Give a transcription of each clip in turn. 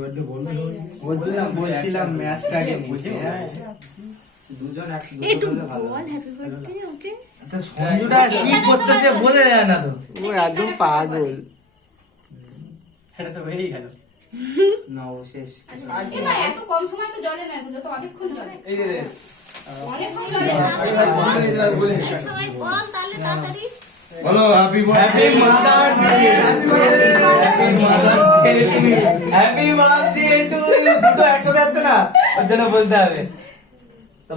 ওর জন্য বলছিলাম ম্যাচটাকে বুঝে দুজন একটু বল হ্যাপি বার্থডে ওকে। সঞ্জুটা কি করতেছে বোঝা যায় না তো। ও একদম পাগল। এটা তো বেরিয়ে গেল না ও শেষ। এমা এত কম সময় তো জলে না, এগুলো তো অনেকক্ষণ জলে। এই রে অনেকক্ষণ জলে। সবাই বল তাহলে তাড়াতাড়ি। বলো happy happy mother's day, happy mother's day, happy birthday to you. দুটো একসাথে যাচ্ছে না, ওর জন্য বলতে হবে।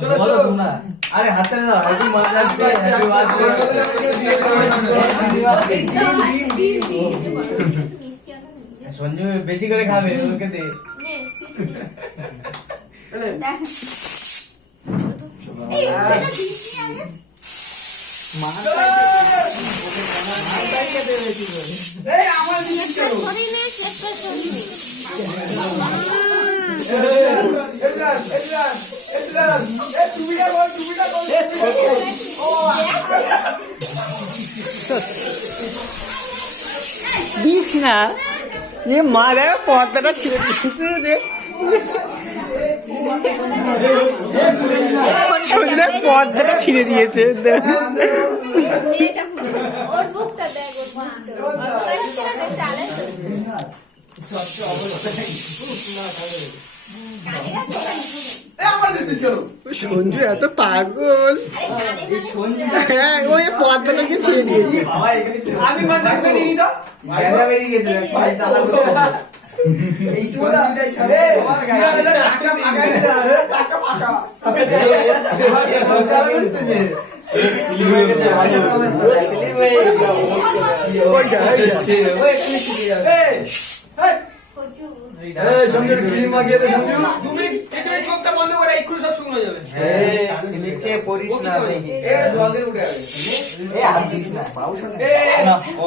চলো চলো না, আরে হাতে দাও। Happy mother's day, happy birthday. Sanju বেশি করে খাবে, ওকে দে। এই আমার জিনিস চলো দিস না, ये मारा পর্দাটা ছিঁড়ে দিয়েছে রে। সঞ্জুদার পর্দাটা ছিঁড়ে দিয়েছে। ওর বুকটা দেখ, ওর বুকটা সঞ্জু এত পাগল। হ্যাঁ, ওই পর্দাটাকে ছিঁড়ে দিয়েছে। আমি বান্ধবকে নিয়ে নিতো গাড়িটা বেরিয়ে গেছে, ভাই চালাবো। এই সঞ্জুটাই সামনে তোমার গাড়ি টাকা ফাঁকা দিতে হবে টাকা ফাঁকা স্লিপ হয়ে গেছে, স্লিপ হয়ে গেছে। ওইটা সঞ্জুর ক্রিম মাখিয়ে দে সঞ্জু। তুমি একটু চোখটা বন্ধ করে এক্ষুনি সব শুকনো যাবে স্লিপে পড়িস না দেখি। এটা জল দিয়ে উঠে আসে। এই আর দিস না, পাউশ না। এই না, ও